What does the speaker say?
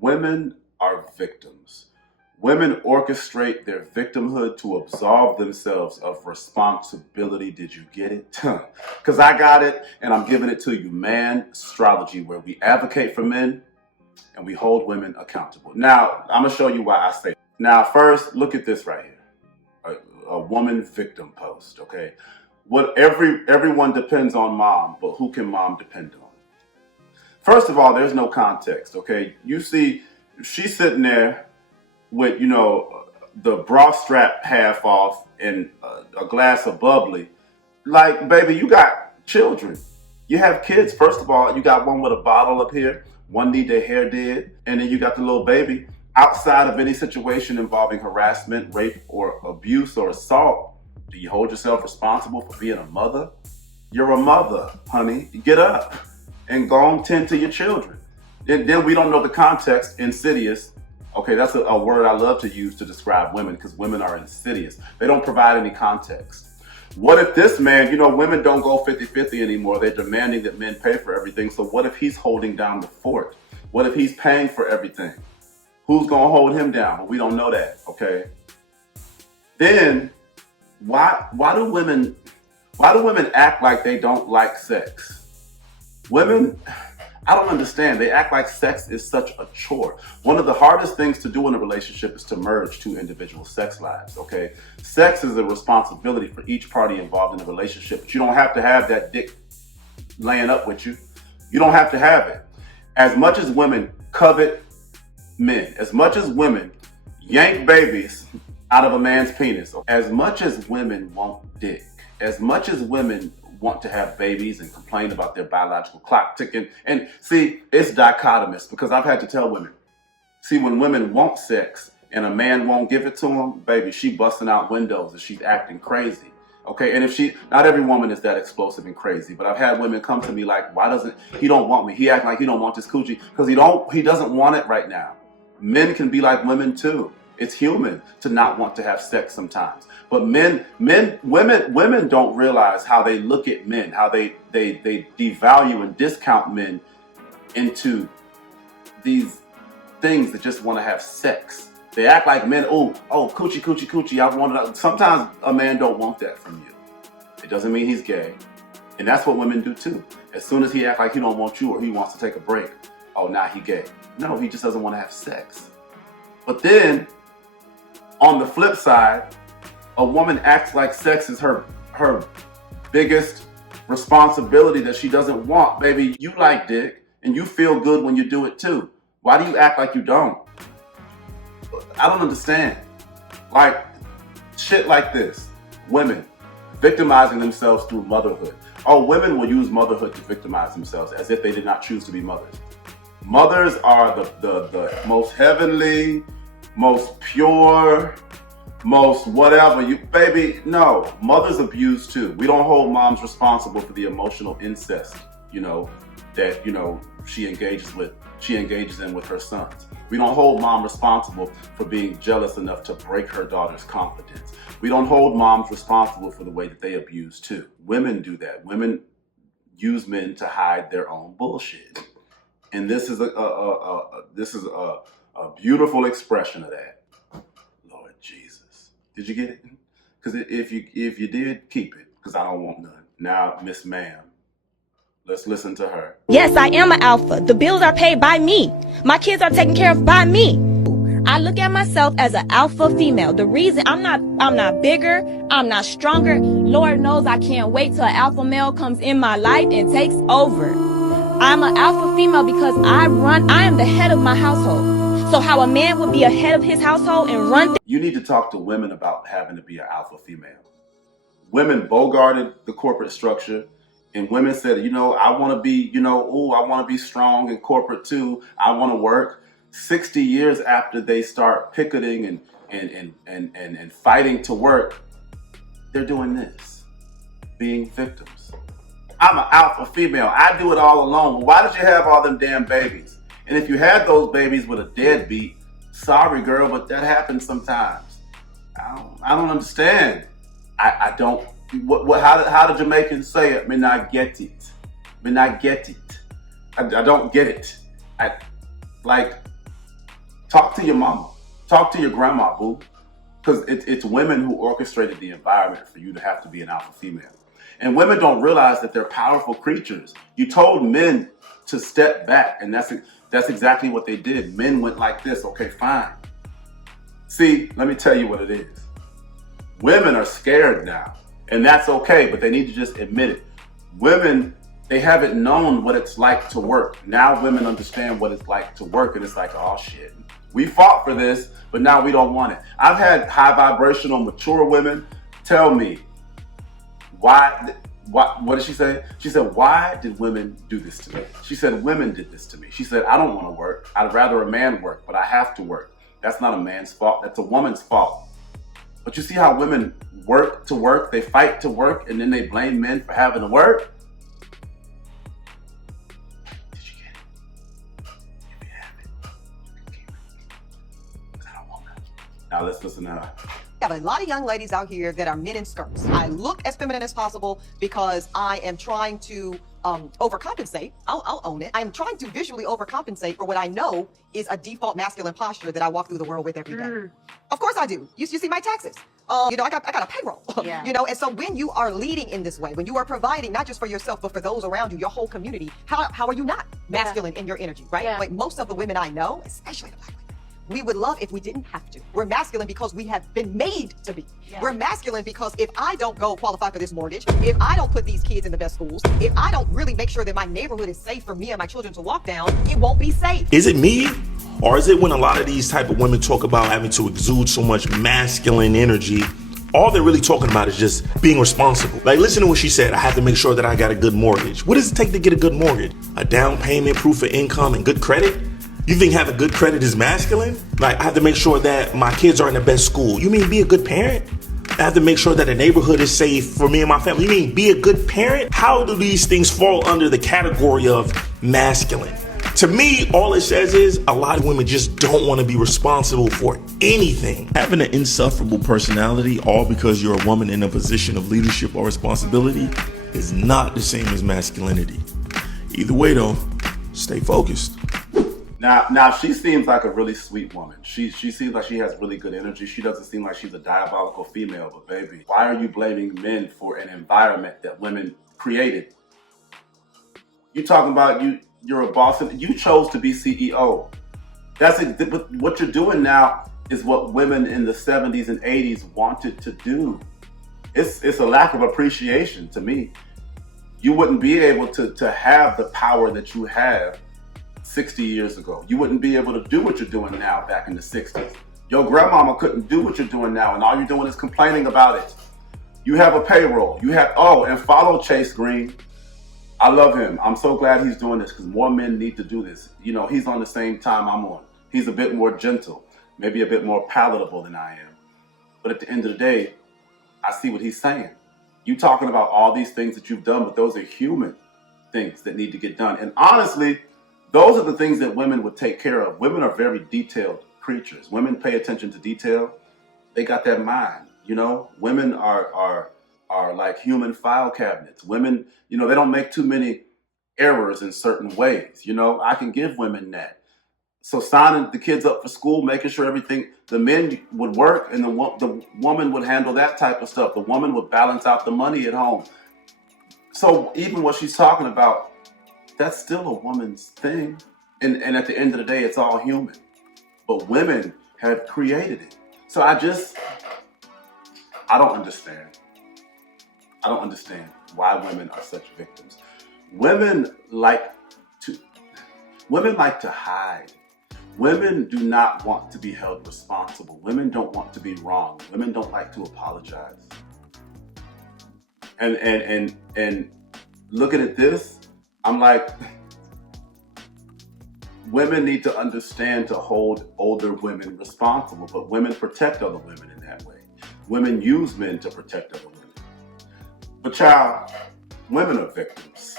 Women are victims. Women orchestrate their victimhood to absolve themselves of responsibility. Did you get it? Because I got it, and I'm giving it to you. Man astrology, where we advocate for men and we hold women accountable. Now, I'm going to show you why I say it. Now, first, look at this right here. A woman victim post, okay? Everyone depends on mom, but who can mom depend on? First of all, there's no context, okay? You see, she's sitting there with, the bra strap half off and a glass of bubbly. Like, baby, you got children. You have kids. First of all, you got one with a bottle up here. One need their hair did. And then you got the little baby. Outside of any situation involving harassment, rape, or abuse or assault, do you hold yourself responsible for being a mother? You're a mother, honey. Get up and go and tend to your children. Then we don't know the context. Insidious. Okay, that's a word I love to use to describe women, because women are insidious. They don't provide any context. What if this man, women don't go 50-50 anymore. They're demanding that men pay for everything. So what if he's holding down the fort? What if he's paying for everything? Who's gonna hold him down? Well, we don't know that, okay? Then why do women act like they don't like sex? Women, I don't understand. They act like sex is such a chore. One of the hardest things to do in a relationship is to merge two individual sex lives, okay? Sex is a responsibility for each party involved in the relationship, but you don't have to have that dick laying up with you. You don't have to have it. As much as women covet men, as much as women yank babies out of a man's penis, as much as women want dick, as much as women want to have babies and complain about their biological clock ticking. And see, it's dichotomous, because I've had to tell women, see, when women want sex and a man won't give it to them, baby, she busting out windows and she's acting crazy. Okay, and not every woman is that explosive and crazy, but I've had women come to me like, why doesn't he don't want me? He act like he don't want this coochie because he doesn't want it right now. Men can be like women too. It's human to not want to have sex sometimes. But women don't realize how they look at men, how they devalue and discount men into these things that just want to have sex. They act like men, coochie, coochie, coochie. I want it. Sometimes a man don't want that from you. It doesn't mean he's gay. And that's what women do too. As soon as he act like he don't want you or he wants to take a break, now he gay. No, he just doesn't want to have sex. But then, on the flip side, a woman acts like sex is her biggest responsibility that she doesn't want. Baby, you like dick and you feel good when you do it too. Why do you act like you don't? I don't understand. Like, shit like this. Women victimizing themselves through motherhood. Women will use motherhood to victimize themselves as if they did not choose to be mothers. Mothers are the most heavenly, most pure, most whatever. Baby, no. Mothers abuse too. We don't hold moms responsible for the emotional incest, that, she engages in with her sons. We don't hold mom responsible for being jealous enough to break her daughter's confidence. We don't hold moms responsible for the way that they abuse too. Women do that. Women use men to hide their own bullshit. And this is a beautiful expression of that. Lord Jesus. Did you get it? Because if you did, keep it, because I don't want none. Now, Miss Ma'am, let's listen to her. Yes, I am an alpha. The bills are paid by me. My kids are taken care of by me. I look at myself as an alpha female. The reason I'm not bigger, I'm not stronger. Lord knows I can't wait till an alpha male comes in my life and takes over. I'm an alpha female because I am the head of my household. So how a man would be a head of his household and run You need to talk to women about having to be an alpha female. Women bogarted the corporate structure, and women said, I want to be, I want to be strong in corporate too. I want to work. 60 years after they start picketing and fighting to work, they're doing this, being victims. I'm an alpha female. I do it all alone. Well, why did you have all them damn babies? And if you had those babies with a deadbeat, sorry, girl, but that happens sometimes. I don't understand. I don't. How do Jamaicans say it? Me not get it. Me not get it. I don't get it. Talk to your mama. Talk to your grandma, boo. Because it's women who orchestrated the environment for you to have to be an alpha female. And women don't realize that they're powerful creatures. You told men to step back, and that's exactly what they did. Men went like this. Okay, fine. See, let me tell you what it is. Women are scared now, and that's okay, but they need to just admit it. Women, they haven't known what it's like to work. Now women understand what it's like to work, and it's like, oh shit. We fought for this, but now we don't want it. I've had high vibrational, mature women tell me, what did she say? She said, why did women do this to me? She said, women did this to me. She said, I don't want to work. I'd rather a man work, but I have to work. That's not a man's fault. That's a woman's fault. But you see how women work to work, they fight to work, and then they blame men for having to work? Did you get it? If you have it, you can keep it. Because I don't want that. Now let's listen to her. I have a lot of young ladies out here that are men in skirts. I look as feminine as possible because I am trying to overcompensate. I'll own it. I'm trying to visually overcompensate for what I know is a default masculine posture that I walk through the world with every day. Of course I do. You see my taxes. I got a payroll. Yeah. And so when you are leading in this way, when you are providing not just for yourself, but for those around you, your whole community, how are you not masculine in your energy, right? Yeah. Like most of the women I know, especially the black women, we would love if we didn't have to. We're masculine because we have been made to be. Yeah. We're masculine because if I don't go qualify for this mortgage, if I don't put these kids in the best schools, if I don't really make sure that my neighborhood is safe for me and my children to walk down, it won't be safe. Is it me? Or is it when a lot of these type of women talk about having to exude so much masculine energy, all they're really talking about is just being responsible? Like, listen to what she said. I have to make sure that I got a good mortgage. What does it take to get a good mortgage? A down payment, proof of income, and good credit? You think having good credit is masculine? Like, I have to make sure that my kids are in the best school. You mean be a good parent? I have to make sure that the neighborhood is safe for me and my family. You mean be a good parent? How do these things fall under the category of masculine? To me, all it says is a lot of women just don't want to be responsible for anything. Having an insufferable personality, all because you're a woman in a position of leadership or responsibility, is not the same as masculinity. Either way though, stay focused. Now she seems like a really sweet woman. She seems like she has really good energy. She doesn't seem like she's a diabolical female, but baby, why are you blaming men for an environment that women created? You talking about you're a boss, you chose to be CEO. That's it. What you're doing now is what women in the 70s and 80s wanted to do. It's a lack of appreciation to me. You wouldn't be able to have the power that you have 60 years ago. You wouldn't be able to do what you're doing now back in the 60s. Your grandmama couldn't do what you're doing now, and all you're doing is complaining about it. You have a payroll. And follow Chase Green. I love him. I'm so glad he's doing this because more men need to do this. He's on the same time I'm on. He's a bit more gentle, maybe a bit more palatable than I am. But at the end of the day, I see what he's saying. You talking about all these things that you've done, but those are human things that need to get done. And honestly, those are the things that women would take care of. Women are very detailed creatures. Women pay attention to detail. They got that mind, Women are like human file cabinets. Women, they don't make too many errors in certain ways. I can give women that. So signing the kids up for school, making sure everything, the men would work and the woman would handle that type of stuff. The woman would balance out the money at home. So even what she's talking about, that's still a woman's thing. And at the end of the day, it's all human. But women have created it. So I don't understand. I don't understand why women are such victims. Women like to hide. Women do not want to be held responsible. Women don't want to be wrong. Women don't like to apologize. And looking at this, I'm like, women need to understand to hold older women responsible, but women protect other women in that way. Women use men to protect other women. But child, women are victims.